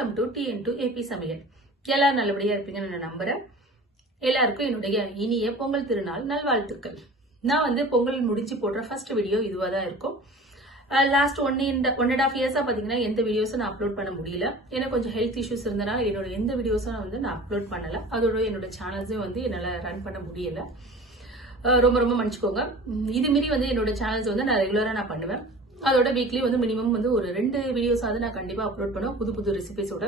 Welcome to TN2AP சமையல். எல்லாரும் நல்லபடியா இருப்பீங்கன்னு நான் நம்புறேன். எல்லாருக்கும் என்னுடைய இனிய பொங்கல் திருநாள் நல்வாழ்த்துக்கள். நான் வந்து பொங்கல் முடிஞ்சு போடுற ஃபர்ஸ்ட் வீடியோ இதுவா தான் இருக்கும். லாஸ்ட் 1.5 இயர்ஸா பாத்தீங்கன்னா எந்த வீடியோஸும் நான் அப்லோட் பண்ண முடியல. எனக்கு கொஞ்சம் ஹெல்த் இஷ்யூஸ் இருந்தனால என்னோட எந்த வீடியோஸும் நான் அப்லோட் பண்ணல. அதோட என்னோட சேனல்ஸையும் வந்து என்னால ரன் பண்ண முடியல. ரொம்ப ரொம்ப மன்னிச்சுக்கோங்க. இது மீறி வந்து என்னோட சேனல்ஸ் வந்து நான் ரெகுலரா நான் பண்ணுவேன். அதோட வீக்லி வந்து மினிமம் வந்து ஒரு 2 வீடியோஸாவது நான் கண்டிப்பா அப்லோட் பண்ணுவேன், புது புது ரெசிபிஸோட.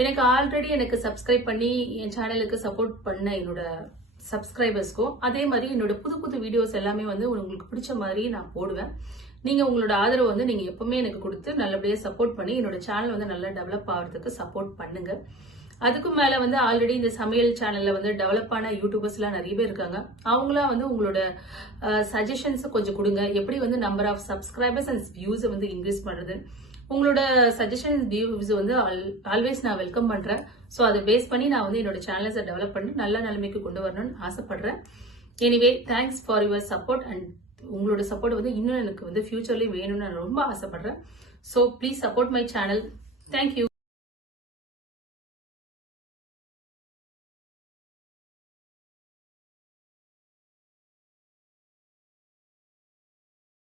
எனக்கு ஆல்ரெடி எனக்கு சப்ஸ்கிரைப் பண்ணி என் சேனலுக்கு சப்போர்ட் பண்ண என்னோட சப்ஸ்கிரைபர்ஸ்க்கும் அதே மாதிரி என்னோட புது புது வீடியோஸ் எல்லாமே வந்து உங்களுக்கு பிடிச்ச மாதிரி நான் போடுவேன். நீங்க உங்களோட ஆதரவு வந்து நீங்க எப்பவுமே எனக்கு கொடுத்து நல்லபடியா சப்போர்ட் பண்ணி என்னோட சேனல் வந்து நல்லா டெவலப் ஆகிறதுக்கு சப்போர்ட் பண்ணுங்க. அதுக்கும் மேல வந்து ஆல்ரெடி இந்த சமையல் சேனல்ல வந்து டெவலப் ஆன யூடியூபர்ஸ் எல்லாம் நிறைய பேர் இருக்காங்க. அவங்களாம் வந்து உங்களோட சஜஷன்ஸ் கொஞ்சம் கொடுங்க. எப்படி வந்து number of subscribers and views வந்து இன்க்ரீஸ் பண்றது, உங்களோட சஜஷன் வியூஸ் வந்து ஆல்வேஸ் நான் வெல்கம் பண்றேன். ஸோ அதை பேஸ் பண்ணி நான் வந்து என்னோட சேனல்ஸை டெவலப் பண்ணி நல்ல நிலைமைக்கு கொண்டு வரணும்னு ஆசைப்படுறேன். Anyway thanks for your support and உங்களோட சப்போர்ட் வந்து இன்னும் எனக்கு வந்து ஃபியூச்சர்லயும் வேணும்னு நான் ரொம்ப ஆசைப்படுறேன். So please support my channel. Thank you.